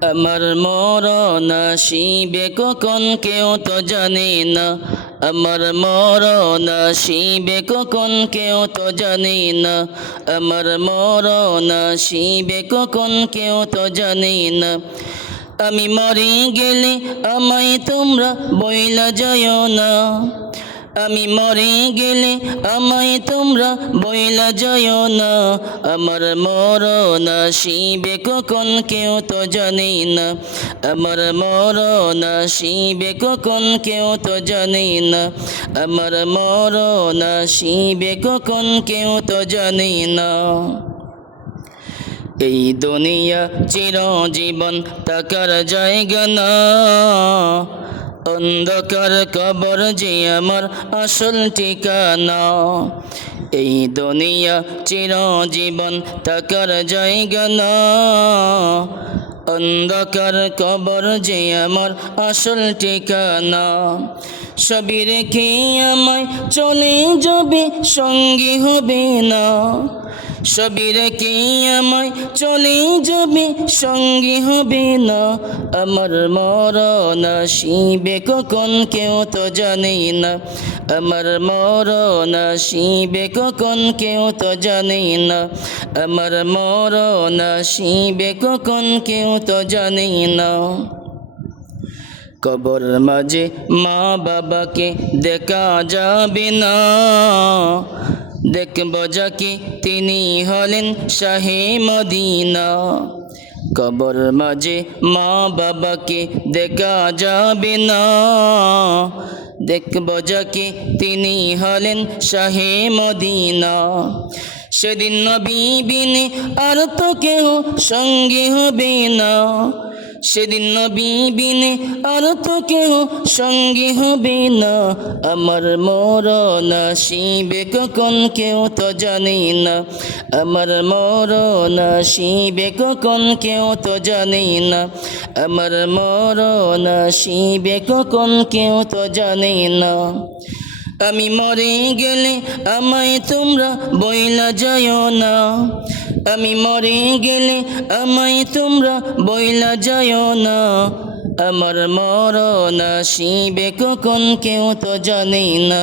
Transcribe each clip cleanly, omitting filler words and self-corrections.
আমার মরণ আসিবে কখন কেউ তো জানে না। আমার মরণ আসিবে কখন কেউ তো জানে না। আমার মরণ আসিবে কখন কেউ তো জানে না। আমি মরে গেলে আমায় তোমরা বইলা যাও না। আমি মরে গেলে আমায় তোমরা বইলা যাও না। আমার মরণ আসিবে কখন কেউ তো জানে না। আমার মরণ আসিবে কখন কেউ তো জানে না। আমার মরণ আসিবে কখন কেউ তো জানে না। এই দুনিয়া চিরজীবন থাকার জায়গা না। অন্ধকার কবর যে আমার আসল ঠিকানা। এই দুনিয়া চিরজীবন থাকার জায়গা না। অন্ধকার কবর যে আমার আসল ঠিকানা। সবই রেখে আমায় চলে যাবে, সঙ্গী হবে না। সবই রেখে আমায় চলে যাবে, সঙ্গী হবে না। আমার মরণ আসিবে কখন কেউ তো জানে না। আমার মরণ আসিবে কখন কেউ তো জানে না। আমার মরণ আসিবে কখন কেউ তো জানে না। কবর মাঝে মা বাবাকে দেখা যাবে না। দেখব যাকে তিনি হলেন শাহে মদিনা। কবর মাঝে মা বাবাকে দেখা যাবে না। দেখব যাকে তিনি হলেন শাহে মদিনা। সেদিন নবী বিনে আর তো কেউ সঙ্গী হবে না। সেদিন নবী বিনে আর তো কেউ সঙ্গী হবে না। আমার মরণ আসিবে কখন কেউ তো জানে না। আমার মরণ আসিবে কখন কেউ তো জানে না। আমার মরণ আসিবে কখন কেউ তো জানে না। আমি মরে গেলে আমায় তোমরা বইলা যাও না। আমি মরে গেলে আমায় তোমরা বইলা যাও না। আমার মরণ আসিবে কখন কেউ তো জানে না।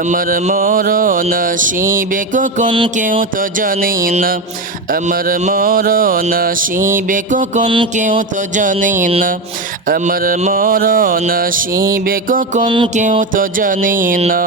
আমার মরণ আসিবে কখন কেউ তো জানে না। আমার মরণ আসিবে কখন কেউ তো জানে না। আমার মরণ আসিবে কখন কেউ তো জানে না।